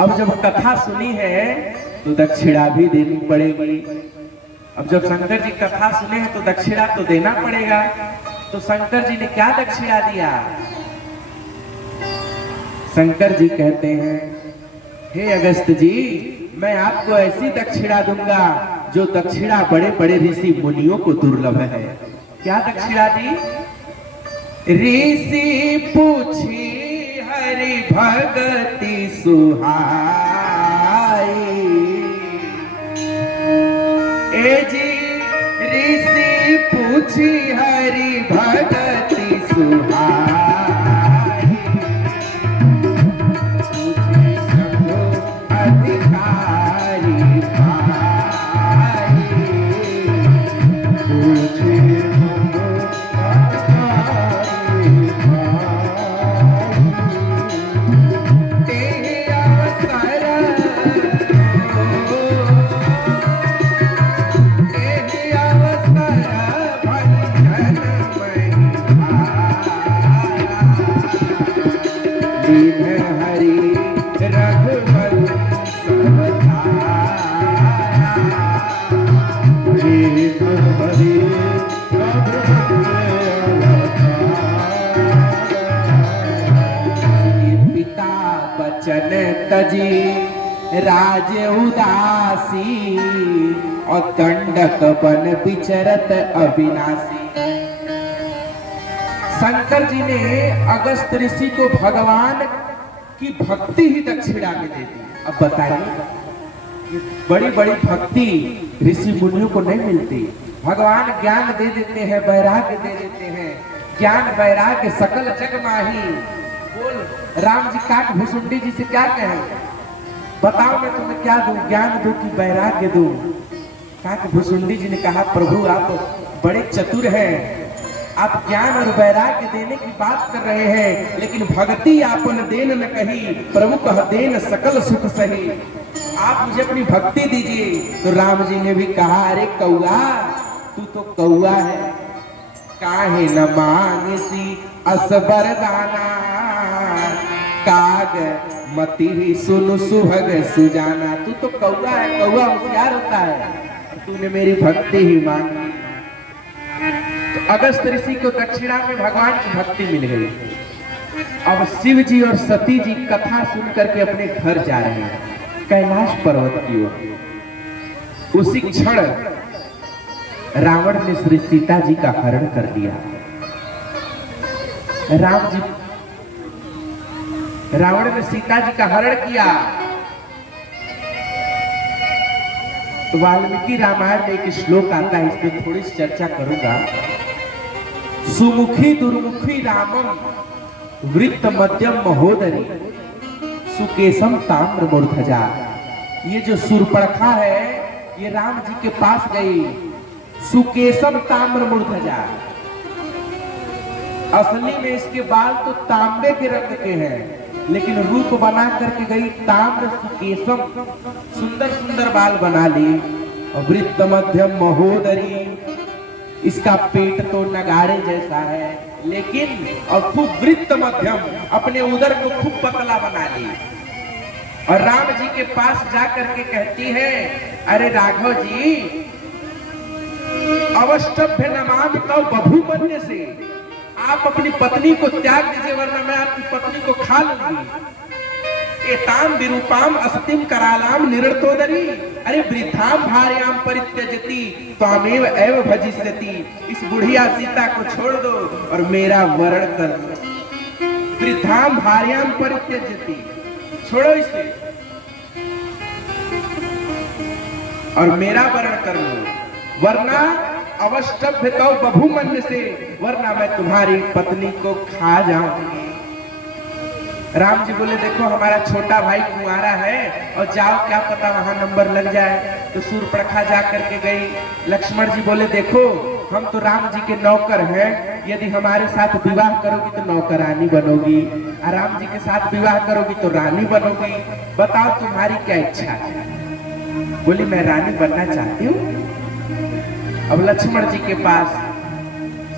अब जब कथा सुनी है तो दक्षिणा भी देनी पड़ेगी। अब जब शंकर जी कथा सुने हैं तो दक्षिणा तो देना पड़ेगा। तो शंकर जी ने क्या दक्षिणा दिया? शंकर जी कहते हैं, हे अगस्त जी, मैं आपको ऐसी दक्षिणा दूंगा जो दक्षिणा बड़े बड़े ऋषि मुनियों को दुर्लभ है। क्या दक्षिणा दी? ऋषि पूछी हरि भगति सुहाई, ए जी ऋषि पूछी हरि भगति सुहाई, अधिकारी पाई, पूछे तजी राज उदासी और दंडक बन विचरत अविनाशी। शंकर जी ने अगस्त ऋषि को भगवान की भक्ति ही दक्षिणा में दे दी। अब बताइए, बड़ी बड़ी भक्ति ऋषि मुनियों को नहीं मिलती। भगवान ज्ञान दे देते हैं, वैराग्य दे देते हैं। ज्ञान वैराग्य सकल जग माही। बोल, राम जी काक भुसुंडी जी से क्या कहें? बताओ मैं तुम्हें क्या दूं, ज्ञान दूं कि वैराग्य दूं? काक भुसुंडी जी ने कहा, प्रभु आप बड़े चतुर हैं, आप ज्ञान और वैराग्य देने की बात कर रहे हैं, लेकिन भक्ति आपन देन न कही, प्रभु कह देन सकल सुख सही। आप मुझे अपनी भक्ति दीजिए। तो राम जी ने भी कहा, अरे कौआ, तू तो कौआ है, काहे न मांगसी असबर दाना, काग मति ही सुन सुभग सुजाना। तू तो कौआ है, कौआ होशियार होता है, तूने मेरी भक्ति ही मांगी। तो अगस्त ऋषि को दक्षिणा में भगवान की भक्ति मिल गई। अब शिव जी और सती जी कथा सुन करके अपने घर जा रहे हैं कैलाश पर्वत की ओर। उसी क्षण रावण ने श्री सीता जी का हरण कर दिया। रावण ने सीता जी का हरण किया। तो वाल्मीकि रामायण में एक श्लोक आता है, इसमें थोड़ी सी चर्चा करूंगा। सुमुखी दुर्मुखी रामम वृत्त मध्यम महोदरी, सुकेशम ताम्र मूर्धजा। ये जो सूर्पणखा है, ये राम जी के पास गई। सुकेशम ताम्र मूर्धजा, असली में इसके बाल तो तांबे के रंग के हैं, लेकिन रूप बना करके गई ताम्र सुकेशम, सुंदर सुंदर बाल बना ली। और वृत्त मध्यम महोदरी, इसका पेट तो नगाड़े जैसा है, लेकिन और खूब वृत्त मध्यम, अपने उदर को खूब पतला बना ली। और राम जी के पास जाकर के कहती है, अरे राघव जी, अवष्टभ्य नमामि तव बभूमन्य से, आप अपनी पत्नी को त्याग दीजिए वरना मैं आपकी पत्नी को खा लूंगी। एताम विरूपाम अस्तिम करालाम निरतोदरी, अरे वृद्धाम भार्याम परित्यजति त्वामेव एव भजिष्यति। इस बुढ़िया सीता को छोड़ दो और मेरा वरण कर लो। वृद्धाम भार्याम परित्यजति, छोड़ो इसे और मेरा वरण कर लो, वरना अवष्टभ्य तो बभूमन्य से, वरना मैं तुम्हारी पत्नी को खा जाऊंगी। राम जी बोले, देखो हमारा छोटा भाई कुंवारा है और जाओ, क्या पता वहां नंबर लग जाए। तो सूर्पणखा जा करके गई। लक्ष्मण जी बोले, देखो हम तो राम जी के नौकर हैं, यदि हमारे साथ विवाह करोगी तो नौकरानी बनोगी, और राम जी के साथ विवाह करोगी तो रानी बनोगी। बताओ तुम्हारी क्या इच्छा है? बोली, मैं रानी बनना चाहती हूँ। अब लक्ष्मण जी के पास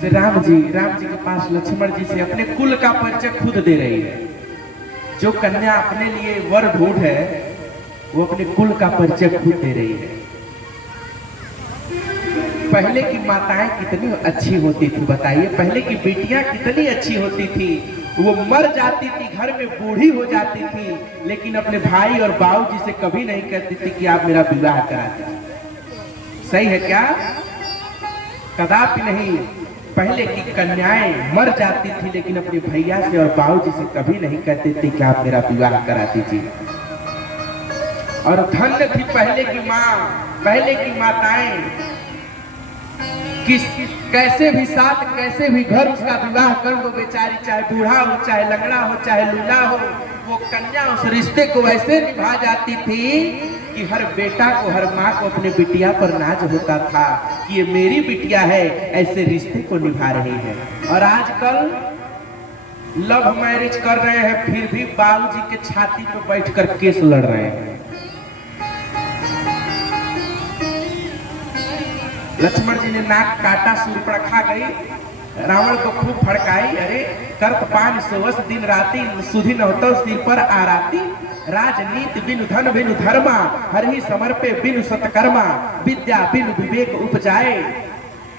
से राम जी के पास लक्ष्मण जी से अपने कुल का परिचय खुद दे रही है। जो कन्या अपने लिए वर ढूंढ है वो अपने कुल का परिचय खुद दे रही है। पहले की माताएं कितनी अच्छी होती थी बताइए, पहले की बेटियां कितनी अच्छी होती थी। वो मर जाती थी, घर में बूढ़ी हो जाती थी, लेकिन अपने भाई और बाबूजी से कभी नहीं कहती थी कि आप मेरा विवाह करा दीजिए। सही है क्या? कदापि नहीं। पहले की कन्याएं मर जाती थी, लेकिन अपने भैया से और बाबूजी से कभी नहीं कहते थे कि आप मेरा विवाह करा दीजिए। और धन्य थी पहले की माँ, पहले की माताएं, किस कैसे भी साथ कैसे भी घर उसका विवाह कर दो बेचारी, चाहे बूढ़ा हो, चाहे लंगड़ा हो, चाहे लूला हो, वो कन्या उस रिश्ते को ऐसे निभा जाती थी कि हर बेटा को, हर माँ को अपने बिटिया पर नाज होता था कि ये मेरी बिटिया है, ऐसे रिश्ते को निभा रही है। और आजकल लव मैरिज कर रहे हैं, फिर भी बाबूजी के छाती पर बैठकर केस लड़ रहे हैं। लक्ष्मण जी ने नाक काटा, सूर्पणखा गई, रावण को खूब फड़काई। अरे कर्त पान सोवस दिन राति, सुधि नौतव सिर पर आराती। राजनीति बिनु धन बिनु धर्मा, हरि समर्पे बिनु सतकर्मा। विद्या बिनु विवेक उपजाए,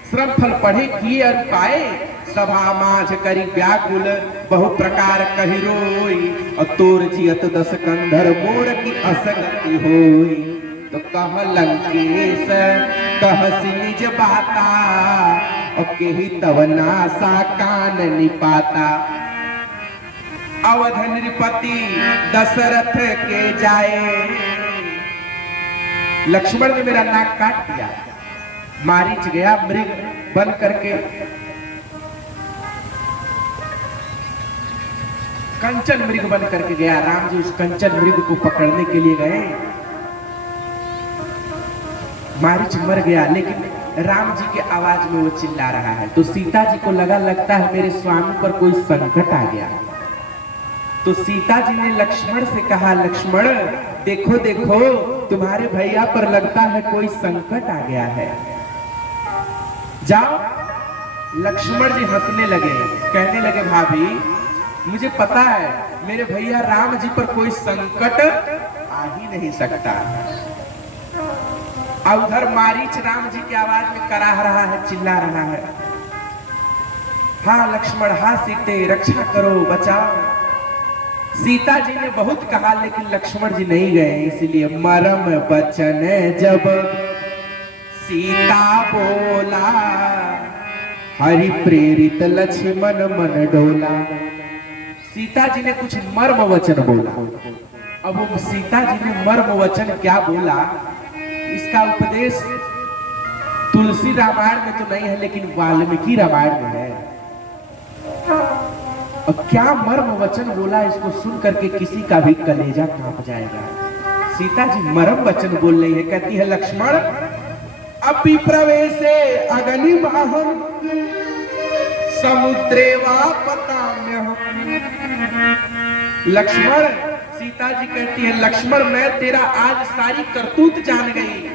श्रम फल पढ़े किए अनुपाए। सभा माझ करी व्याकुल, बहु प्रकार कहि रोई। और तोर जियत दस कंधर, मोर की असगति होई। तो कह लंकेश कहसी निज बाता, और केहि तव नासा कान निपाता। अवध नृपति दशरथ के जाए। लक्ष्मण ने मेरा नाक काट दिया, मारीच गया मृग बन करके, कंचन मृग बन करके गया। राम जी उस कंचन मृग को पकड़ने के लिए गए, मारीच मर गया, लेकिन राम जी के आवाज में वो चिल्ला रहा है। तो सीता जी को लगता है मेरे स्वामी पर कोई संकट आ गया। तो सीता जी ने लक्ष्मण से कहा, लक्ष्मण देखो देखो, तुम्हारे भैया पर लगता है कोई संकट आ गया है, जाओ। लक्ष्मण जी हंसने लगे, कहने लगे भाभी मुझे पता है मेरे भैया राम जी पर कोई संकट आ ही नहीं सकता। और उधर मारीच राम जी की आवाज में कराह रहा है, चिल्ला रहा है, हाँ लक्ष्मण, हाँ सीते, रक्षा करो, बचाओ। सीता जी ने बहुत कहा, लेकिन लक्ष्मण जी नहीं गए। इसलिए मरम बचन जब सीता बोला, हरि प्रेरित लक्ष्मण मन डोला। सीता जी ने कुछ मर्म वचन बोला। अब वो सीता जी ने मर्म वचन क्या बोला, इसका उपदेश तुलसी रामायण में तो नहीं है, लेकिन वाल्मीकि रामायण में है। और क्या मर्म वचन बोला, इसको सुन करके किसी का भी कलेजा कांप जाएगा। सीता जी मर्म वचन बोल रही है, कहती है लक्ष्मण अपि प्रवेशे अग्निमहं, समुद्रे वा पताम्यहम्। लक्ष्मण, सीता जी कहती है लक्ष्मण मैं तेरा आज सारी करतूत जान गई।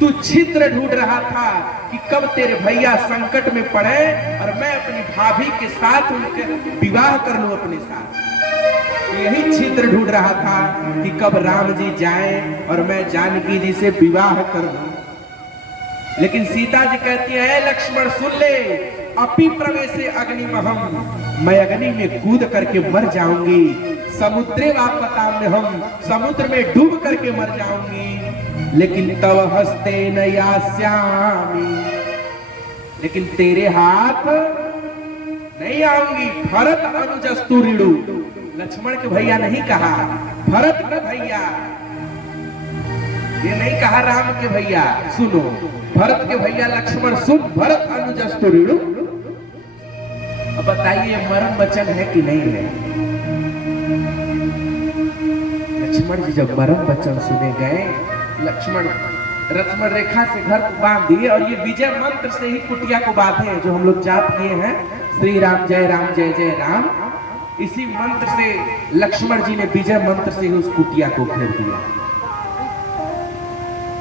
तू छिद्र ढूंढ रहा था कि कब तेरे भैया संकट में पड़े और मैं अपनी भाभी के साथ उनके विवाह कर लूं अपने साथ। यही छिद्र ढूंढ रहा था कि कब राम जी जाएं और मैं जानकी जी से विवाह कर लूं। लेकिन सीता जी कहती है लक्ष्मण सुन ले, अपि प्रवेशे अग्निमहम्, मैं अग्नि में कूद करके मर जाऊंगी। समुद्रे वापताम्यहम्, समुद्र में डूब करके मर जाऊंगी। लेकिन तव हस्ते न यास्यामि, लेकिन तेरे हाथ नहीं आऊंगी। भरत अनुजस्तु ऋणु, लक्ष्मण के भैया नहीं कहा, भरत के भैया, ये नहीं कहा राम के भैया। सुनो, भरत के भैया लक्ष्मण सुन, भरत अनुजस्तु ऋणु। अब बताइए मरम वचन है कि नहीं है? लक्ष्मण जी जब मरम वचन सुने गए, लक्ष्मण रेखा से घर को बांध दिए और ये विजय मंत्र से ही कुटिया को बांधे, जो हम लोग जाप किए हैं, श्री राम जय जय राम। इसी मंत्र से लक्ष्मण जी ने विजय मंत्र से ही उस कुटिया को घेर दिया।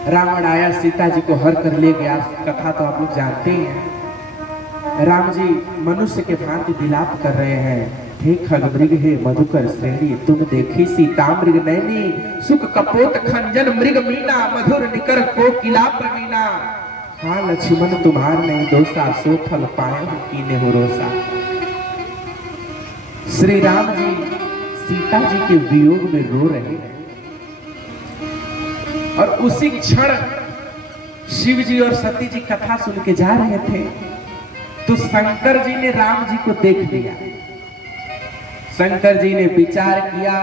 रावण आया, सीता जी को हर कर ले गया। कथा तो आप लोग जानते ही हैं। राम जी मनुष्य के भांति विलाप कर रहे हैं, हे खगमृग हे मधुकर श्रेणी तुम देखी सीता मृग नैनी सुख कपोत खंजन मृग मीना मधुर निकर कोकिला प्रवीणा। हाँ लक्ष्मण तुम्हार नहीं दोषा सो फल पाए हो कीने हो रोसा। श्री राम जी सीता जी के वियोग में रो रहे हैं और उसी क्षण शिव जी और सती जी कथा सुन के जा रहे थे तो शंकर जी ने राम जी को देख लिया। शंकर जी ने विचार किया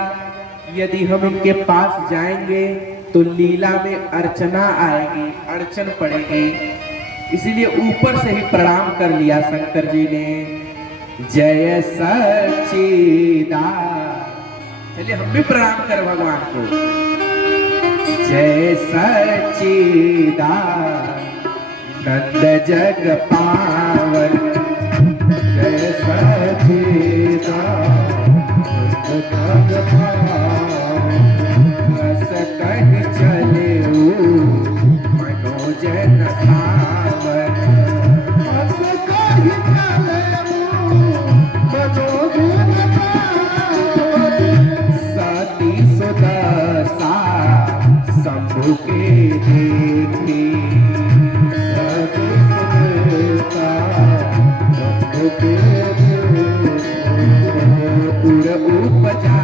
यदि हम इनके पास जाएंगे तो लीला में अर्चना आएगी, अड़चन पड़ेगी, इसीलिए ऊपर से ही प्रणाम कर लिया शंकर जी ने। जय सच्चिदा, चलिए हम भी प्रणाम कर भगवान को। जय सच्चिदा नंद जग पावन, जय सच्चिदा नंद जग पावन, बस कहीं चले मनोजन सावन, बस कहीं चले मनोजन सावन, सती सुदशा शंभु के देखी, सती सुदशा शंभु के पुर उपजा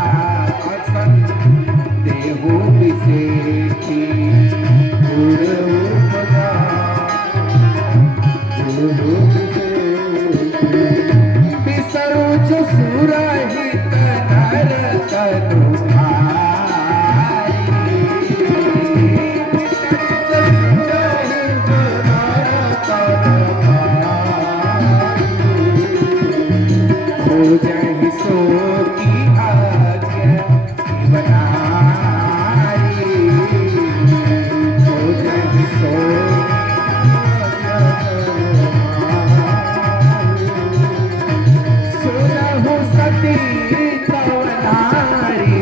असन देहु विशेषी, पुर उपजा देहु विशेषी, बिसरु जो सुरहित नर तनु भाई, बिसरु जो सुरहित नर तनु भाई, हो जाहि सो की आज्ञा बनाई, हो जाहि सो सुनहु सती तव नारी,